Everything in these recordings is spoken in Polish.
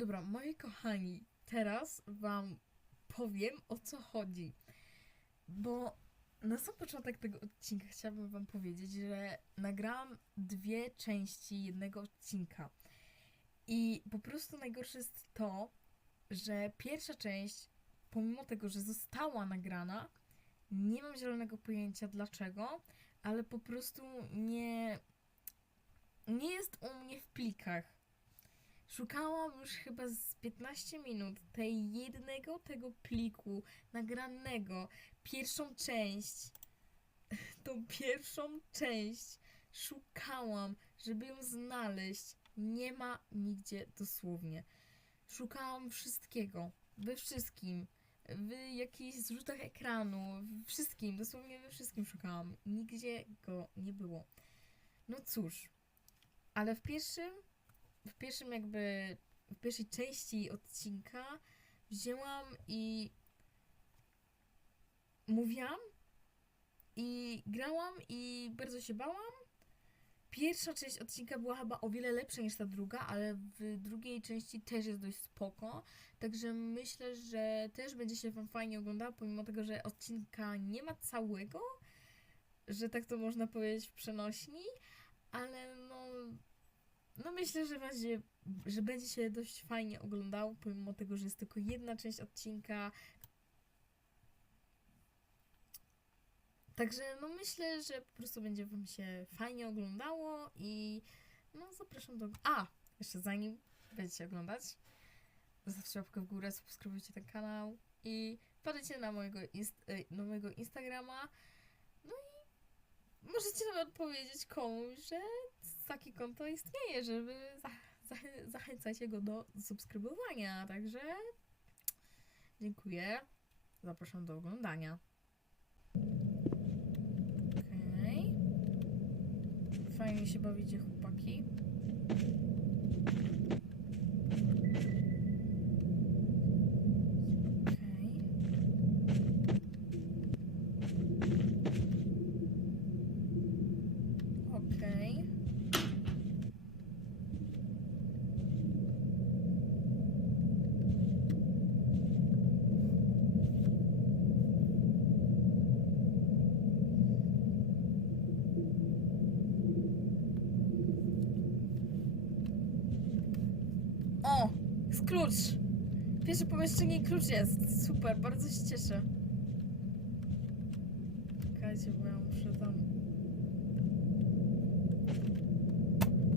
Dobra, moi kochani, teraz wam powiem o co chodzi. Bo na sam początek tego odcinka chciałabym wam powiedzieć, że nagrałam dwie części jednego odcinka. I po prostu najgorsze jest to, że pierwsza część, pomimo tego, że została nagrana, nie mam zielonego pojęcia dlaczego, ale po prostu nie, nie jest u mnie w plikach. Szukałam już chyba z 15 minut tej jednego tego pliku nagranego, pierwszą część, tą pierwszą część szukałam, żeby ją znaleźć. Nie ma nigdzie dosłownie. Szukałam wszystkiego, we wszystkim, w jakichś zrzutach ekranu, wszystkim, dosłownie we wszystkim szukałam. Nigdzie go nie było. No cóż, ale w pierwszym, w pierwszym jakby, w pierwszej części odcinka wzięłam i mówiłam i grałam i bardzo się bałam. Pierwsza część odcinka była chyba o wiele lepsza niż ta druga, ale w drugiej części też jest dość spoko. Także myślę, że też będzie się Wam fajnie oglądało, pomimo tego, że odcinka nie ma całego, że tak to można powiedzieć w przenośni, ale no, myślę, że będzie, że będzie się dość fajnie oglądało, pomimo tego, że jest tylko jedna część odcinka. Także no myślę, że po prostu będzie Wam się fajnie oglądało i no zapraszam do... A! Jeszcze zanim będziecie oglądać, zostawcie łapkę w górę, subskrybujcie ten kanał i wpadajcie na mojego, inst- y, na mojego Instagrama. No i możecie nawet powiedzieć komuś, że takie konto istnieje, żeby za- zachę- zachęcać go do subskrybowania. Także dziękuję. Zapraszam do oglądania. Okej. Fajnie się bawicie, chłopaki. Okej. Okej. O! Jest klucz! Pierwsze pomieszczenie i klucz jest. Super, bardzo się cieszę. Czekajcie, bo ja muszę tam...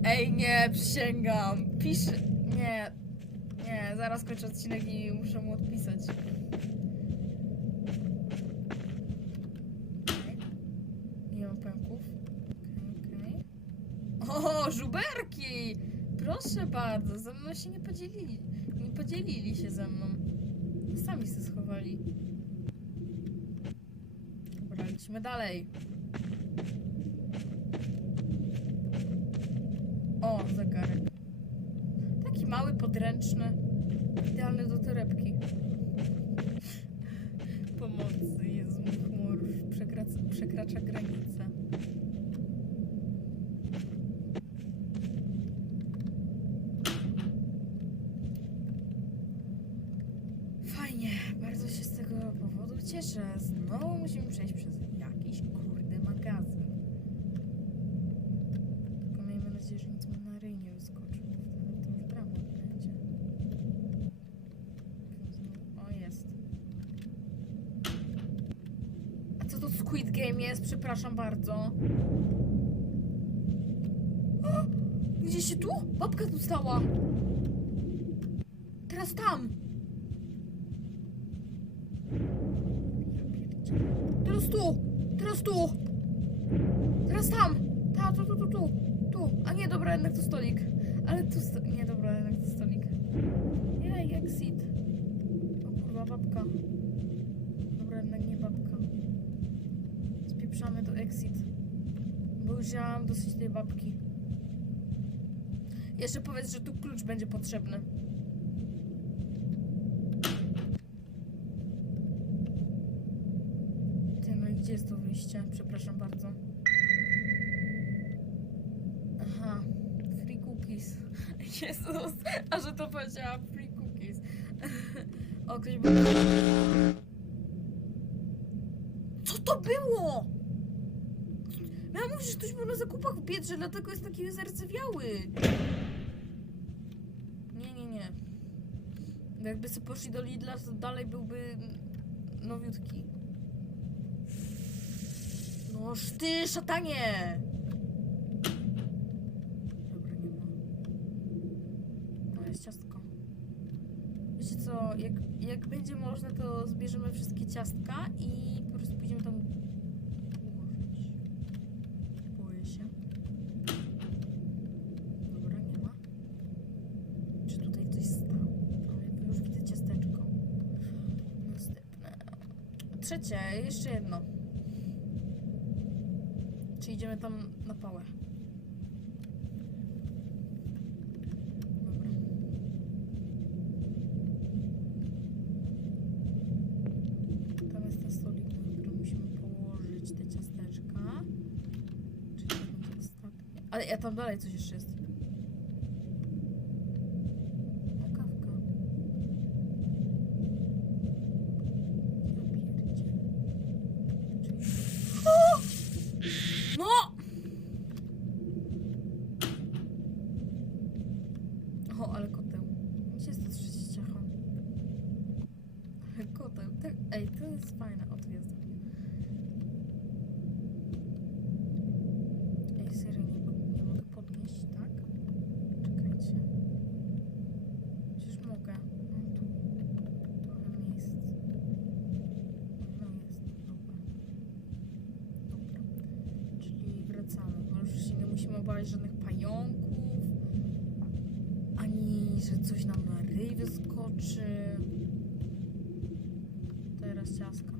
Ej, nie, przysięgam. Piszę... Nie. Nie, zaraz kończę odcinek i muszę mu odpisać. Okej. Nie mam pęków. Okej, okej. O, żuberki! Proszę bardzo, ze mną się nie podzielili. Nie podzielili się ze mną. Sami się schowali. Dobra, lecimy dalej. O, zegarek. Taki mały, podręczny. Idealny do torebki. Pomocy, Jezu, mój humor przekracza, przekracza granice. Fajnie, bardzo się z tego powodu cieszę. Znowu musimy przejść przez jakiś kurde magazyn. Tylko miejmy nadzieję, że nic mu na ryj nie wyskoczy, bo wtedy to już dramat będzie. O, jest. A co to Squid Game jest? Przepraszam bardzo. O! Gdzieś się tu? Babka tu stała. Teraz tam. Teraz tu! Teraz tu! Teraz tam! Ta, tu, tu, tu, tu! Tu! A nie, dobra, jednak to stolik. Ale tu sto... Nie, dobra, jednak to stolik. Jej, exit. O kurwa, babka. Dobra, jednak nie babka. Spieprzamy do exit. Bo już ja mam dosyć tej babki. Jeszcze powiedz, że tu klucz będzie potrzebny. Ty, no i gdzie jest to wyjście? Przepraszam bardzo. Aha, free cookies. Jezus, a że to powiedziała free cookies. O, ktoś był... Co to było? Miałam mówić, że ktoś był na zakupach w Biedrze, dlatego jest taki zardzewiały. Nie, nie, nie. No Jakby sobie poszli do Lidla, to dalej byłby nowiutki. Noż ty, szatanie! Dobra, nie ma. No jest ciastko. Wiecie co, jak, jak będzie można, to zbierzemy wszystkie ciastka i po prostu pójdziemy tam ułożyć. Boję się. Dobra, nie ma. Czy tutaj ktoś stał? Ale już widzę ciasteczko. Następne. Trzecie, jeszcze jedno. Czy idziemy tam na pałę? Dobra. Tam jest ten stolik, na którym musimy położyć te ciasteczka. Czyli to będzie ostatnie. Ale ja tam dalej coś jeszcze jest. O, kawka. Ja pierdzielę. Czyli... O! No! O, ale koteł. Gdzie jest to trzecie ciacho? Ale koteł. Te, ej, to jest fajne. O, tu jest. Ej, serio, nie, pod- nie mogę podnieść, tak? Czekajcie. Przecież mogę. Mam tu trochę miejsc. No jest, dobra. Dobra. Czyli wracamy, bo już się nie obawiać żadnych pająków, ani że coś nam na ryj wyskoczy. Teraz ciaska.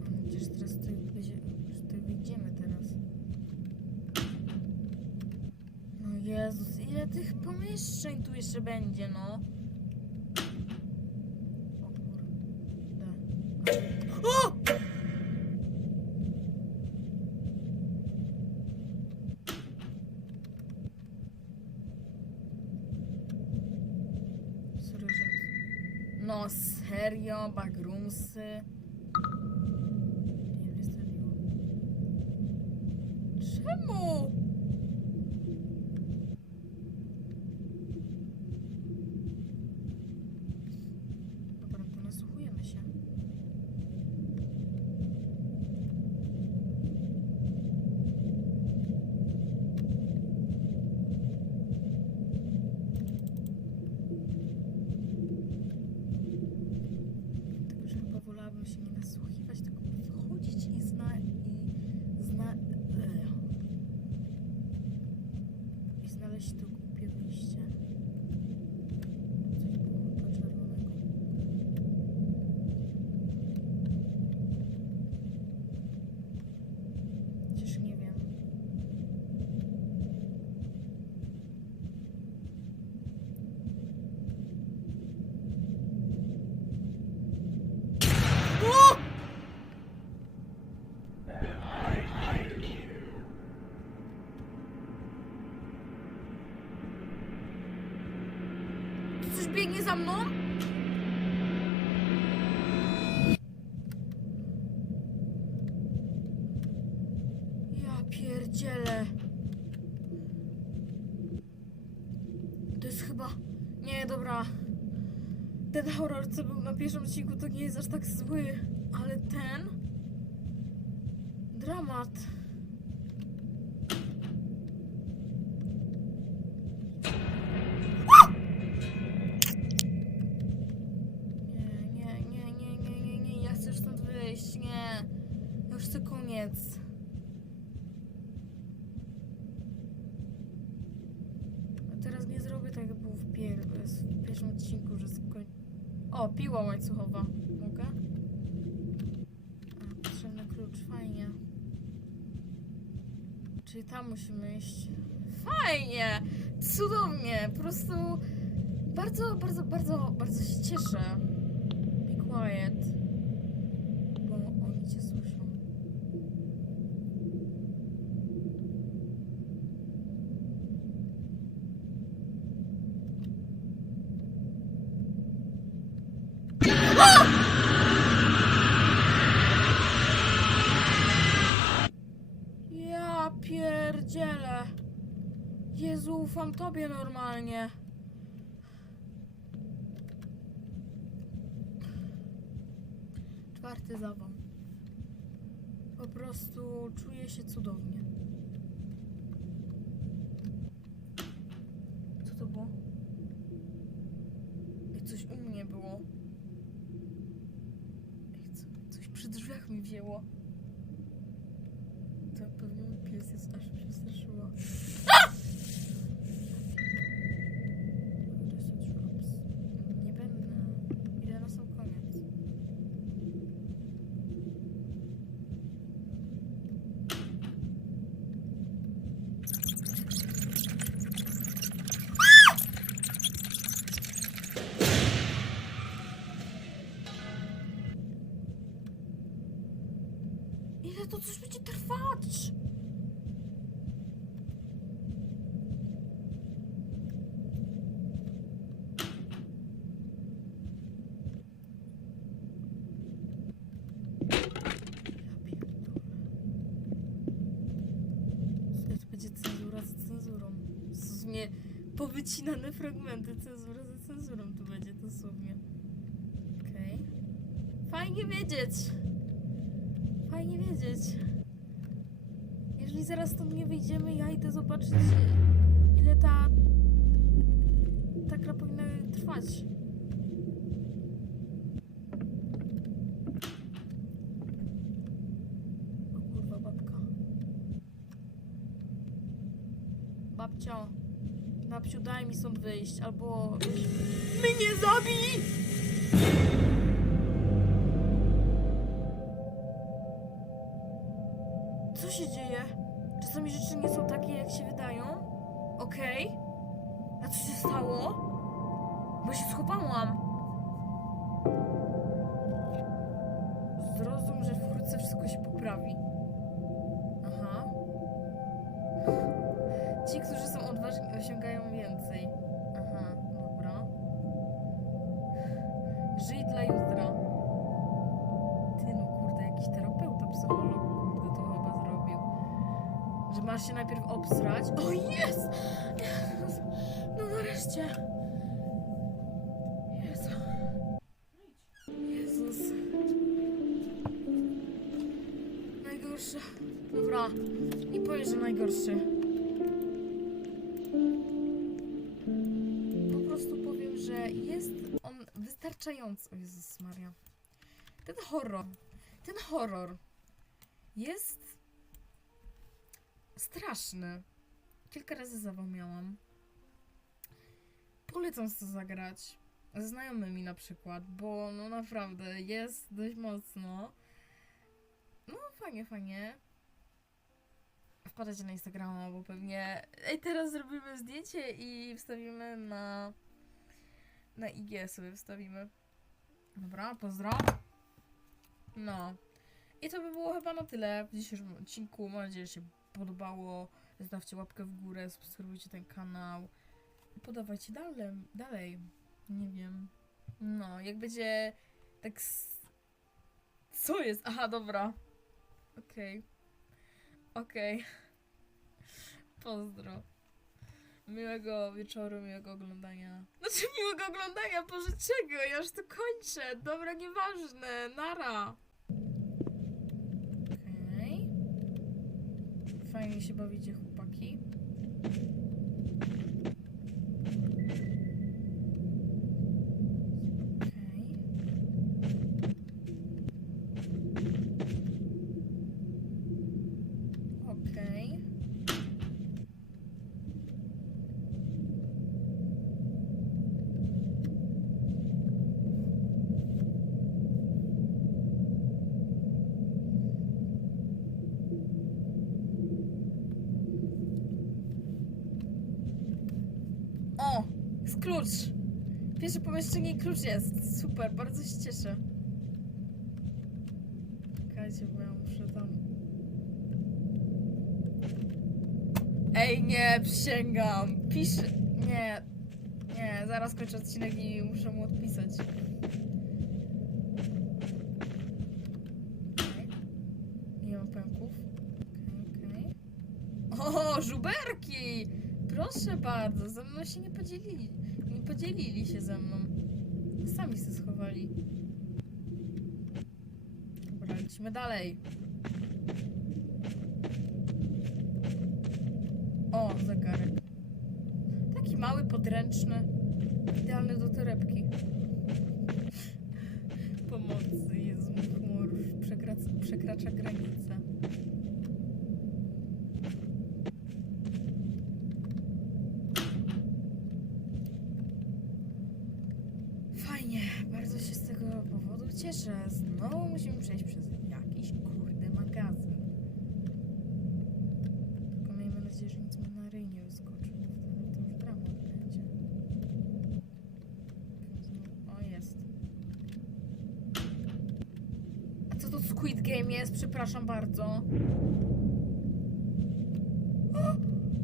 Mam nadzieję, że teraz tutaj, będzie, że tutaj wyjdziemy teraz. No Jezus, ile pomieszczeń tu jeszcze będzie, no? O! Serio. No serio, bagrumsy. Nie wystawiło. Czemu? Dobra, to nasłuchujemy się. Tylko, że chyba wolałabym się nie nasłuchiwać, tylko wychodzić i zna... i zna... e, i znaleźć to głupie wyjście. Coś było chyba czerwonego. Chociaż nie wiem. O! Tu coś biegnie za mną? Ja pierdzielę. To jest chyba... Nie, dobra. Ten horror, co był na pierwszym odcinku, to nie jest aż tak zły. Ale ten... Dramat. Odcinku, że skoń... O, piła łańcuchowa. Mogę? A, potrzebny klucz, fajnie. Czyli tam musimy iść. Fajnie! cudownie, po prostu bardzo, bardzo, bardzo, bardzo się cieszę. Be quiet, ufam tobie normalnie. Czwarty zawam. Po prostu czuję się cudownie. Co to było? Ej, coś u mnie było. Ej, co, coś przy drzwiach mi wzięło. To pewnie mój pies jest aż mnie przestraszyła. Nie będę. Idę na sam koniec. Ile to coś będzie trwać? Ja pierdolę. To będzie cenzura za cenzurą. Dosłownie powycinane fragmenty cenzura za cenzurą tu będzie dosłownie. Okej. Fajnie wiedzieć. Fajnie wiedzieć. Jeżeli zaraz stąd nie wyjdziemy, ja idę zobaczyć, ile ta. ta gra powinna trwać. O kurwa, babka. Babcio. Babciu, daj mi stąd wyjść, albo. Mnie zabij! Więcej. Aha, dobra. Żyj dla jutra. Ty no kurde, jakiś terapeuta, psycholog, kurde to chyba zrobił. Że masz się najpierw obsrać. O jest! No nareszcie. Jezu. Jezus. Najgorsze. Dobra. Nie powiem, że najgorszy. O Jezus Maria. Ten horror. Ten horror jest straszny. Kilka razy zawał. Polecam to zagrać. Ze znajomymi na przykład, bo no naprawdę jest dość mocno. No fajnie, fajnie. Wpadajcie na Instagrama, bo pewnie... Ej, teraz zrobimy zdjęcie i wstawimy na... Na IG sobie wstawimy. Dobra, pozdro. No. I to by było chyba na tyle w dzisiejszym odcinku. Mam nadzieję, że się podobało. Zostawcie łapkę w górę, subskrybujcie ten kanał. Podawajcie dalej. dalej. Nie wiem. No, jak będzie tak... Co jest? Aha, dobra. Okej. Okej. Pozdro. Miłego wieczoru, miłego oglądania. Znaczy miłego oglądania, Boże? Ja już to kończę. Dobra, nieważne. Nara. Okej. Fajnie się bawicie, chłopaki. Okej. Okej. Klucz! Pierwsze pomieszczenie i klucz jest. Super, bardzo się cieszę. Czekajcie, bo ja muszę tam... Ej, nie, przysięgam. Piszę... Nie. Nie, zaraz kończę odcinek i muszę mu odpisać. Nie mam pęków. Okej, okej. O, żuberki! Proszę bardzo, ze mną się nie podzielili. Podzielili się ze mną. Sami się schowali. Dobra, lecimy dalej. O, zegarek. Taki mały, podręczny. Idealny do torebki. Pomocy, Jezu, mój humor już przekracza, przekracza granicę. Fajnie, bardzo się z tego powodu cieszę. Znowu musimy przejść przez jakiś kurde magazyn. Tylko miejmy nadzieję, że nic mi na ryj nie wyskoczy, bo wtedy to już dramat będzie. O, jest. A co Game jest? Przepraszam bardzo. O!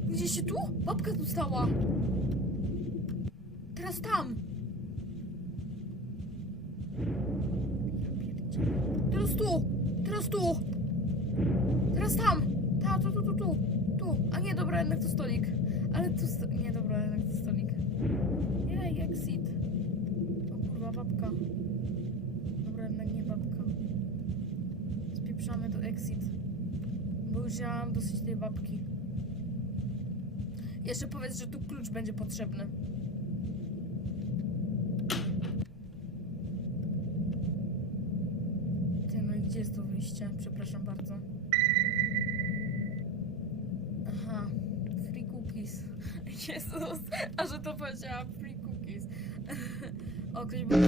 Widzieliście tu? Babka tu stała. Teraz tam. Teraz tu! Teraz tu! Teraz tam! Ta, tu, tu, tu, tu! Tu! A nie, dobra, jednak to stolik. Ale tu sto... Nie, dobra, jednak to stolik. Jej, exit. O kurwa, babka. Dobra, jednak nie babka. Bo już ja mam dosyć tej babki. Jeszcze powiedz, że tu klucz będzie potrzebny. Ty, no i gdzie jest to wyjście? Przepraszam bardzo. Aha, free cookies. Jezus, a że to powiedziała free cookies. o, ktoś był...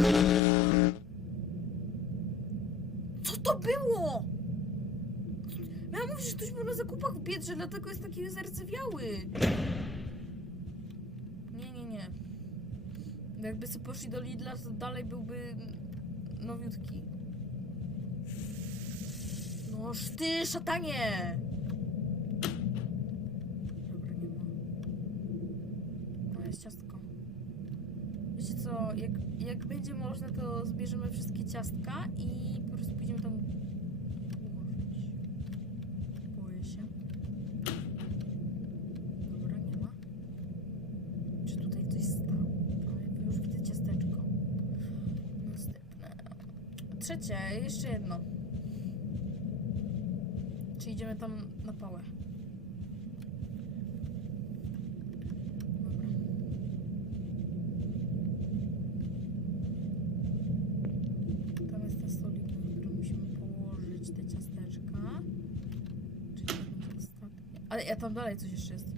Co to było? Ja mówię, że zakupach w Biedrze, dlatego jest taki zardzewiały. Nie, nie, nie. Jakby sobie poszli do Lidla, to dalej byłby nowiutki. Noż ty, szatanie! Dobra, nie ma. No jest ciastko. Wiecie co, jak, jak będzie można, to zbierzemy wszystkie ciastka i po prostu pójdziemy tam ułożyć. Boję się. Dobra, nie ma. Czy tutaj ktoś stał? Ale już widzę ciasteczko. Następne. Trzecie, jeszcze jedno. Czy idziemy tam na pałę? Dobra. Jest ten stolik, na którym musimy położyć te ciasteczka. Czyli to ostatnie. Ale ja tam dalej coś jeszcze jest.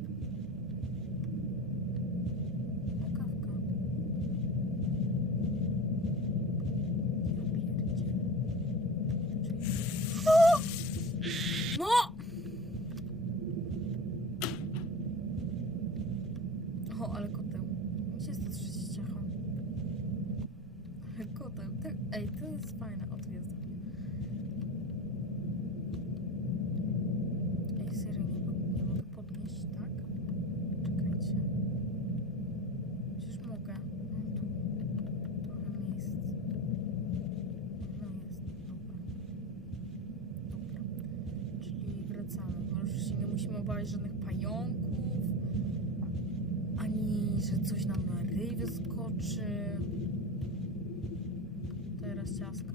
O, kawka. Ja pierdzielę. Czyli... O! No! O, ale koteł. Gdzie jest to trzecie ciacho? Ale koteł. Tak, ej, to jest fajne. O, tu jest. Ej, serio, nie, mo- nie mogę podnieść, tak? Czekajcie. Przecież mogę. Mam tu trochę miejsc. No jest, dobra. Dobra. Czyli wracamy. No już się nie musimy obawiać żadnych pająków. Ani, że coś nam na ryj wyskoczy. Teraz ciaska.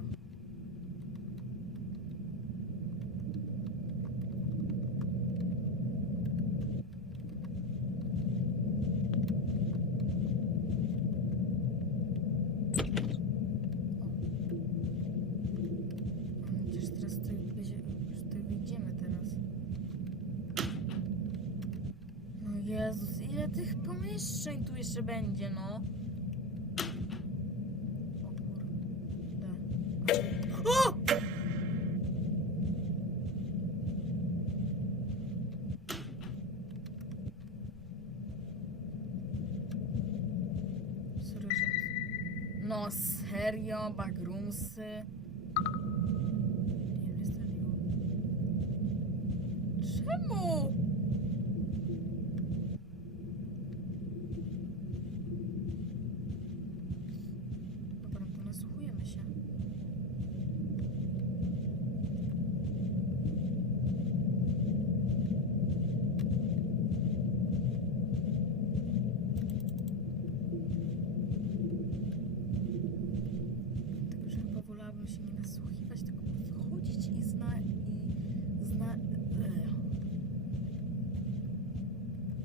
Mam nadzieję, że teraz tutaj, będzie, że tutaj wyjdziemy teraz. No Jezus, ile pomieszczeń tu jeszcze będzie, no? No serio, bagrumsy. Nie wystawiło. Czemu? Dobra, to nasłuchujemy się. Tylko, że chyba wolałabym się nie nasłuchiwać, tylko po prostu chodzić i zna... i zna... e,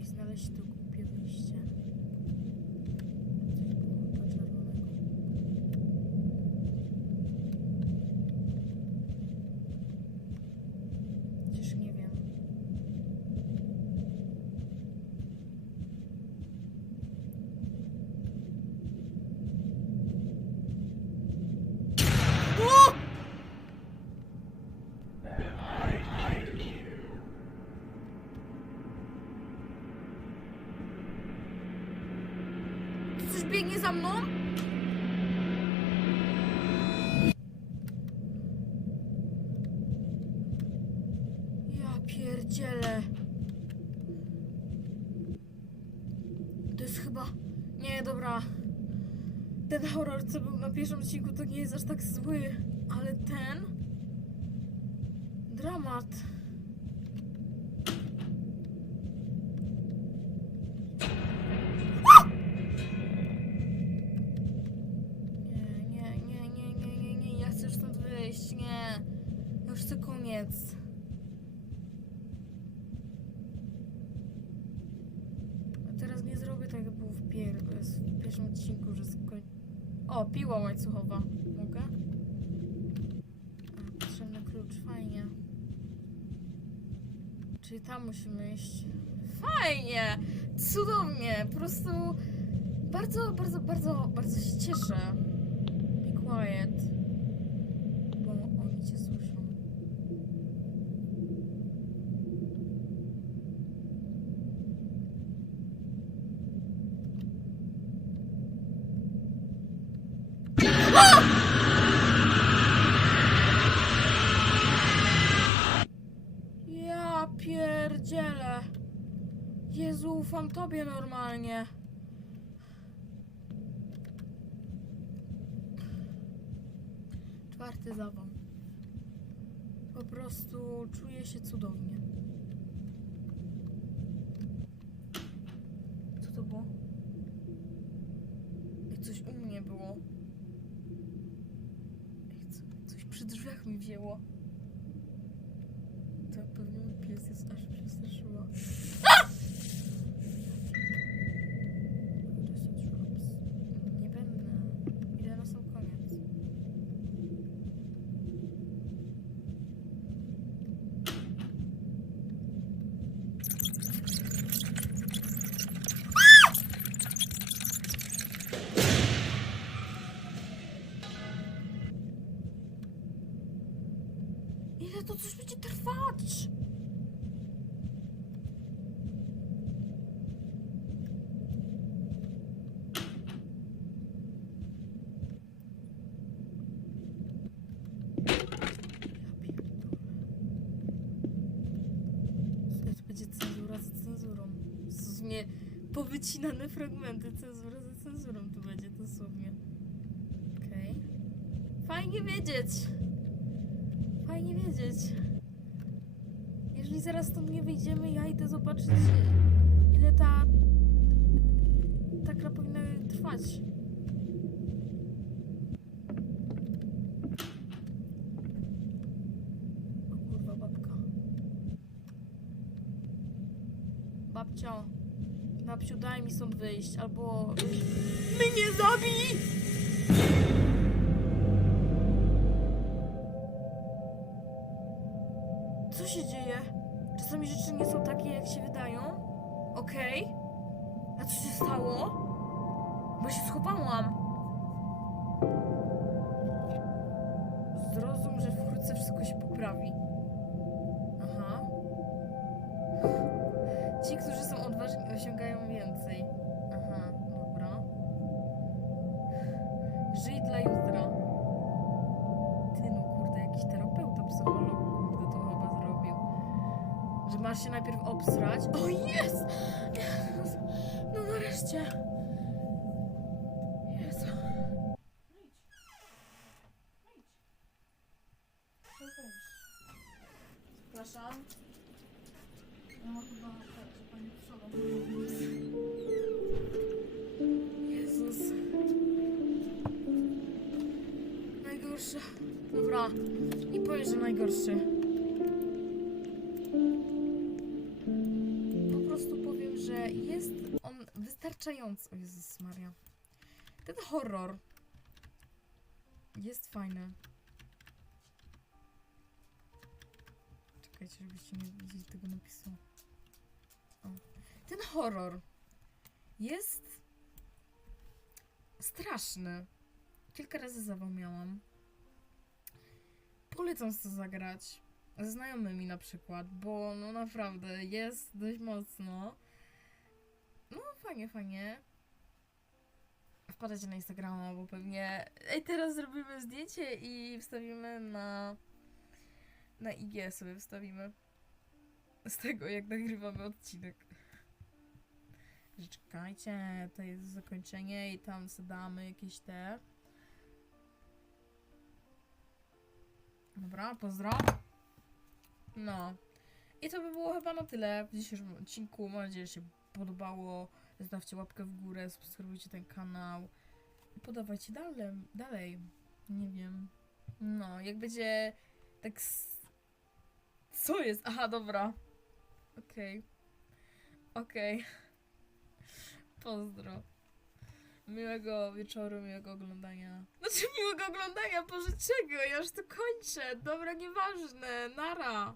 i znaleźć to głupie wyjście. Coś było do czerwonego. Chociaż nie wiem. O! Coś biegnie za mną? Ja pierdzielę. To jest chyba... Nie, dobra. Ten horror, co był na pierwszym odcinku, to nie jest aż tak zły. Ale ten... Dramat. Łańcuchowa. Mogę? A, potrzebny klucz, fajnie. Czyli tam musimy iść. Fajnie! Cudownie! Po prostu bardzo, bardzo, bardzo, bardzo się cieszę. Be quiet. 皮乌 powycinane fragmenty, cenzura za cenzurą tu będzie dosłownie. Okej. Fajnie wiedzieć. Fajnie wiedzieć. Jeżeli zaraz stąd nie wyjdziemy, ja idę zobaczyć, ile ta ta gra powinna trwać. O kurwa, babka. Babcio, babciu, daj mi stąd wyjść, albo mnie zabij! Co się dzieje? Czasami rzeczy nie są takie, jak się wydają. Okej. A co się stało? Bo się schowałam. Najpierw obsrać. O, jest! No nareszcie. Jezu. Przepraszam. No chyba tak, że pani. Jezus. Najgorsze. Dobra. Nie powiem, że najgorszy. O Jezus Maria. Ten horror jest fajny. Czekajcie, żebyście nie widzieli tego napisu. O. Ten horror jest straszny. Kilka razy zawał. Polecam to zagrać. Ze znajomymi na przykład, bo no naprawdę jest dość mocno. No fajnie, fajnie. Wpadajcie na Instagrama, bo pewnie... Ej, teraz zrobimy zdjęcie i wstawimy na... Na IG sobie wstawimy. Z tego, jak nagrywamy odcinek. Czekajcie, to jest zakończenie i tam zadamy jakieś te... Dobra, pozdro. No. I to by było chyba na tyle w dzisiejszym odcinku. Mam nadzieję, że się podobało. Zostawcie łapkę w górę, subskrybujcie ten kanał. Podawajcie dalej. dalej. Nie wiem. No, jak będzie tak... s- Co jest? Aha, dobra. Okej. Okej. Pozdro. Miłego wieczoru, miłego oglądania. Znaczy miłego oglądania, Boże czego? Ja już to kończę. Dobra, nieważne. Nara.